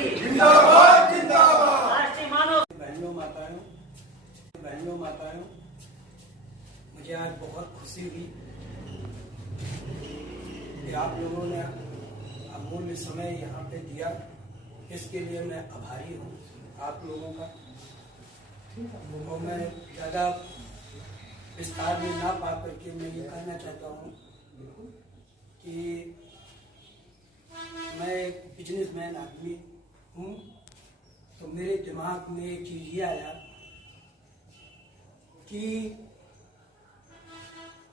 जिंदाबाद जिंदाबाद। राष्ट्रीय मानव बहनों माताओं, मुझे आज बहुत खुशी हुई कि आप लोगों ने अमूल्य समय यहाँ पे दिया। इसके लिए मैं आभारी हूँ आप लोगों का। और मैं ज़्यादा विस्तार में ना पा करके मैं ये कहना चाहता हूँ कि मैं एक बिजनेसमैन आदमी हूँ। तो मेरे दिमाग में एक चीज़ ये आया कि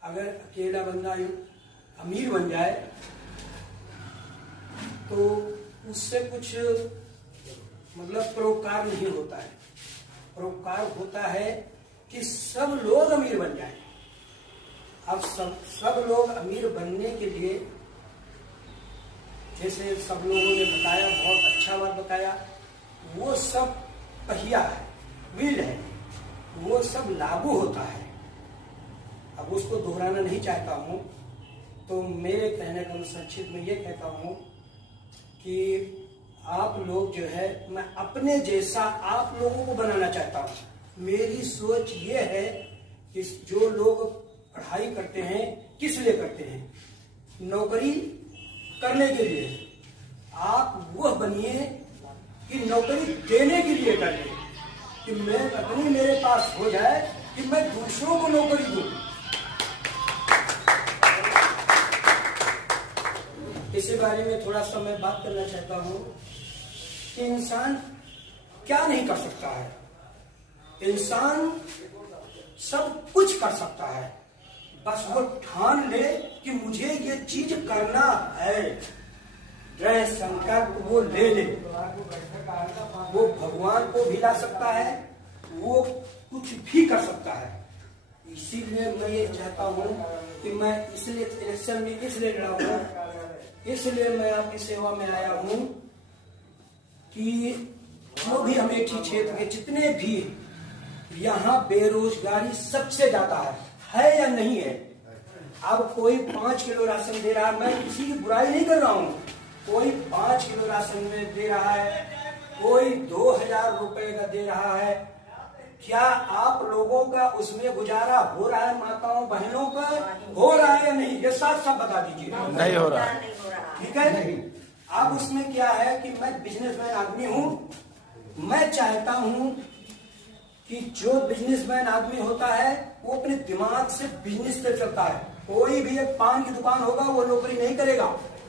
अगर अकेला बंदा अमीर बन जाए तो उससे कुछ मतलब परोपकार नहीं होता है। परोपकार होता है कि सब लोग अमीर बन जाएं। अब सब लोग अमीर बनने के लिए, जैसे सब लोगों ने बताया, बहुत अच्छा बात बताया, वो सब पहिया है, व्हील है, वो सब लागू होता है। अब उसको दोहराना नहीं चाहता हूँ, तो मेरे कहने का संक्षिप्त में ये कहता हूँ कि आप लोग जो है, मैं अपने जैसा आप लोगों को बनाना चाहता हूँ। मेरी सोच ये है कि जो लोग पढ़ाई करते हैं किस लिए करते हैं? नौकरी करने के लिए। आप वह बनिए कि नौकरी देने के लिए करिए, कि मैं अपनी मेरे पास हो जाए कि मैं दूसरों को नौकरी दूं। इसी बारे में थोड़ा सा मैं बात करना चाहता हूं कि इंसान क्या नहीं कर सकता है। इंसान सब कुछ कर सकता है, बस वो ठान ले कि मुझे ये चीज करना है, दृढ़ संकल्प वो ले ले। वो भगवान को भी ला सकता है, वो कुछ भी कर सकता है। इसीलिए मैं ये चाहता हूँ कि मैं इसलिए इलेक्शन में इसलिए लड़ा हूँ, इसलिए मैं आपकी सेवा में आया हूँ कि जो भी अमेठी क्षेत्र के जितने भी यहाँ बेरोजगारी सबसे ज्यादा है या नहीं है? अब कोई 5 किलो राशन दे रहा है, मैं किसी की बुराई नहीं कर रहा हूँ। कोई 5 किलो राशन में दे रहा है, कोई 2000 रुपए का दे रहा है। क्या आप लोगों का उसमें गुजारा हो रहा है? माताओं बहनों का हो रहा है या नहीं? ये साफ साफ बता दीजिए। नहीं हो रहा। ठीक है। अब उसमें क्या है कि मैं बिजनेसमैन आदमी हूँ। मैं चाहता हूँ कि जो बिजनेसमैन आदमी होता है वो अपने दिमाग से बिजनेस पे चलता है। कोई भी एक पान की दुकान होगा, वो नौकरी नहीं करेगा।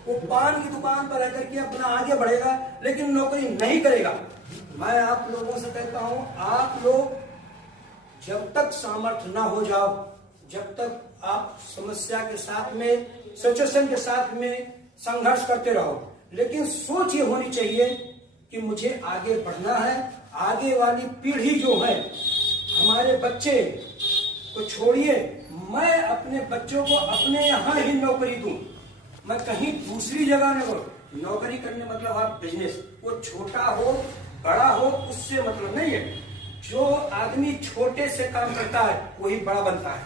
वो पान की दुकान पर रह करके अपना आगे बढ़ेगा, लेकिन नौकरी नहीं करेगा। मैं आप लोगों से कहता हूं, आप लोग जब तक सामर्थ्य ना हो जाओ, जब तक आप समस्या के साथ में, सिचुएशन के साथ में संघर्ष करते रहो, लेकिन सोच ये होनी चाहिए कि मुझे आगे बढ़ना है। आगे वाली पीढ़ी जो है, हमारे बच्चे को छोड़िए, मैं अपने बच्चों को अपने यहाँ ही नौकरी दूं। मैं कहीं दूसरी जगह न करूं। नौकरी करने मतलब आप बिजनेस, वो छोटा हो बड़ा हो उससे मतलब नहीं है। जो आदमी छोटे से काम करता है वही बड़ा बनता है।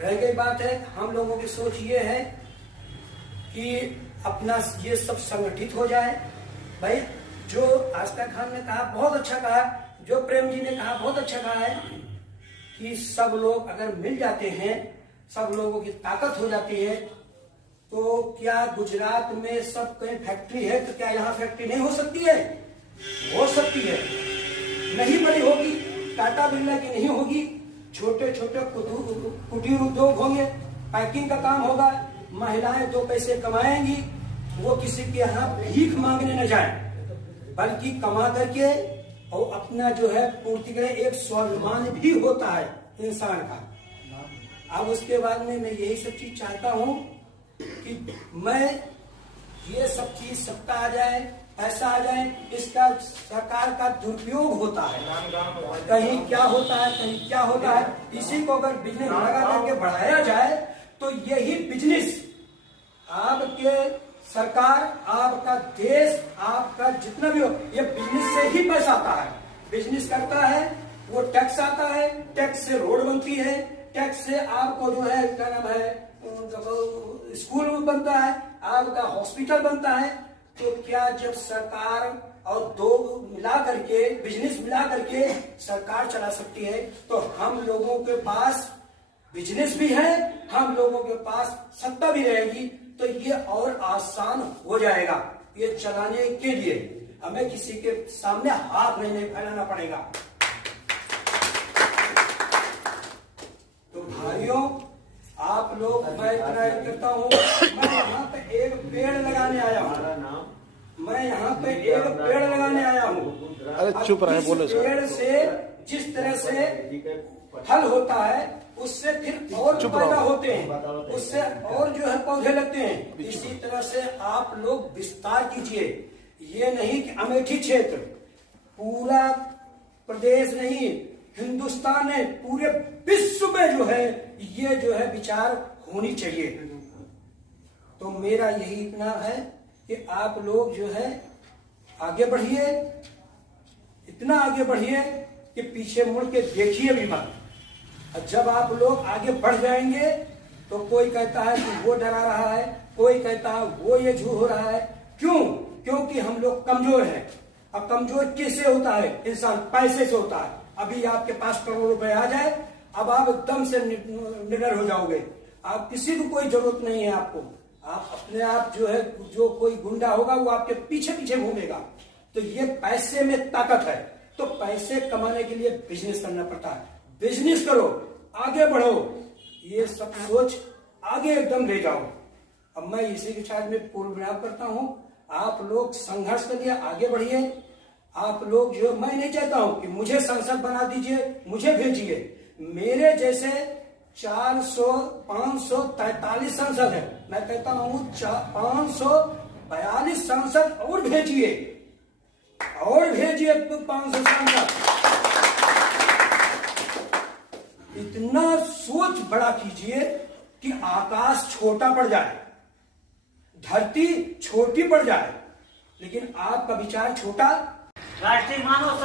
रह गई बात है, हम लोगों की सोच ये है कि अपना ये सब संगठित हो जाए। भाई जो आस्था खान ने कहा बहुत अच्छा कहा, जो प्रेम जी ने कहा बहुत अच्छा कहा है कि सब लोग अगर मिल जाते हैं, सब लोगों की ताकत हो जाती है, तो क्या गुजरात में सब कहीं फैक्ट्री है तो क्या यहाँ फैक्ट्री नहीं हो सकती है? हो सकती है। नहीं बड़ी होगी, टाटा बिरला की नहीं होगी, छोटे छोटे कुटीर उद्योग होंगे, पैकिंग का काम होगा, महिलाएं 2 पैसे कमाएंगी। वो किसी के यहाँ भीख मांगने न जाए, बल्कि कमा करके और अपना जो है पूर्ति करें। एक स्वाभिमान भी होता है इंसान का। अब उसके बाद में मैं यही सब चीज चाहता हूँ कि मैं ये सब चीज सत्ता आ जाए, पैसा आ जाए, इसका सरकार का दुरुपयोग होता है। कहीं क्या होता है, कहीं क्या होता है। इसी को अगर बिजनेस लगा करके बढ़ाया जाए तो यही बिजनेस आपके सरकार, आपका देश, आपका जितना भी हो, ये बिजनेस से ही पैसा आता है। बिजनेस करता है, वो टैक्स आता है, टैक्स से रोड बनती है, टैक्स से आपको जो है क्या नाम है, स्कूल बनता है, आपका हॉस्पिटल बनता है, तो क्या जब सरकार और दो मिला करके, बिजनेस मिला करके सरकार चला सकती है, तो हम लोगों के पास बिजनेस भी है, हम लोगों के पास सत्ता भी रहेगी, तो ये और आसान हो जाएगा। ये चलाने के लिए हमें किसी के सामने हाथ नहीं फैलाना पड़ेगा। तो भाइयों, आप लोग, मैं इतना करता हूँ, मैं यहाँ पे एक पेड़ लगाने आया हूँ, मैं यहाँ पे एक पेड़ लगाने आया हूँ। अरे चुप रहे, बोलो। पेड़ से जिस तरह से फल होता है, उससे फिर और पैदा होते हैं, उससे और जो है पौधे लगते हैं। इसी तरह से आप लोग विस्तार कीजिए। ये नहीं कि अमेठी क्षेत्र, पूरा प्रदेश नहीं, हिंदुस्तान में, पूरे विश्व में जो है ये जो है विचार होनी चाहिए। तो मेरा यही इतना है कि आप लोग जो है आगे बढ़िए, इतना आगे बढ़िए कि पीछे मुड़ के देखिए भी मत। और जब आप लोग आगे बढ़ जाएंगे तो कोई कहता है कि वो डरा रहा है, कोई कहता है वो ये झूठ हो रहा है। क्यों? क्योंकि हम लोग कमजोर हैं। अब कमजोर किससे होता है? इंसान पैसे से होता है। अभी आपके पास करोड़ रुपए आ जाए, अब आप एकदम से निडर हो जाओगे। आप किसी को कोई जरूरत नहीं है आपको। आप अपने आप जो है, जो कोई गुंडा होगा वो आपके पीछे पीछे घूमेगा। तो ये पैसे में ताकत है। तो पैसे कमाने के लिए बिजनेस करना पड़ता है। बिजनेस करो, आगे बढ़ो, ये सब सोच आगे एकदम ले जाओ। अब मैं इसी के साथ में पूर्ण विराम करता हूं। आप लोग संघर्ष करिए, आगे बढ़िए। आप लोग जो, मैं नहीं चाहता हूं कि मुझे सांसद बना दीजिए, मुझे भेजिए। मेरे जैसे 543 सांसद है, मैं कहता हूं 542 सांसद और भेजिए, और भेजिए 500 सांसद। इतना सोच बड़ा कीजिए कि आकाश छोटा पड़ जाए, धरती छोटी पड़ जाए, लेकिन आपका विचार छोटा। राष्ट्रीय मानव